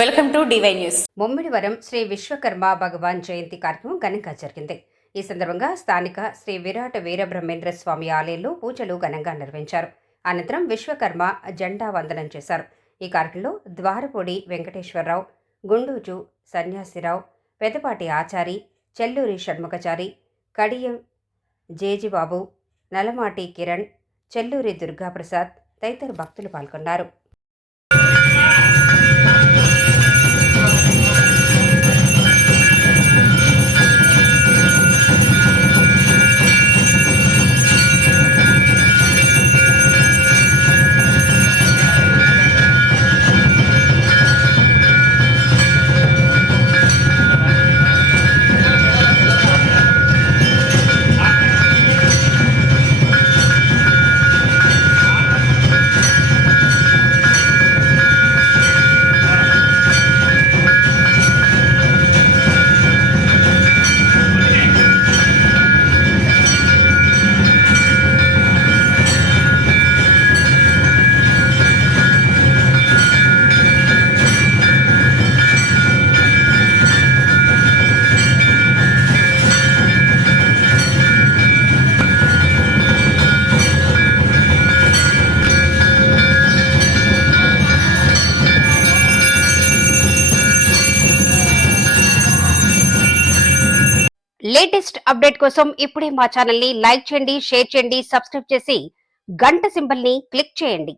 Welcome to DY news. Mummidivaram Shri Vishwakarma భగవాన్ జయంతి కార్యక్రమం ఘనంగా జరిగింది. ఈ సందర్భంగా స్థానిక శ్రీ విరాట వీరబ్రహ్మేంద్ర స్వామి ఆలయంలో పూజలు ఘనంగా నిర్వహించారు. అనంతరం విశ్వకర్మ జెండా వందనం చేశారు. ఈ కార్యక్రమంలో ద్వారపూడి వెంకటేశ్వరరావు, గుండూజు సన్యాసిరావు, పెదపాటి ఆచారి, చెల్లూరి షణ్ముఖచారి, కడియం జేజిబాబు, నలమాటి కిరణ్, చెల్లూరి దుర్గాప్రసాద్ తదితర భక్తులు పాల్గొన్నారు. లేటెస్ట్ అప్డేట్ కోసం ఇప్పుడే మా ఛానల్ ని లైక్ చేయండి, షేర్ చేయండి, సబ్స్క్రైబ్ చేసి గంట సింబల్ ని క్లిక్ చేయండి.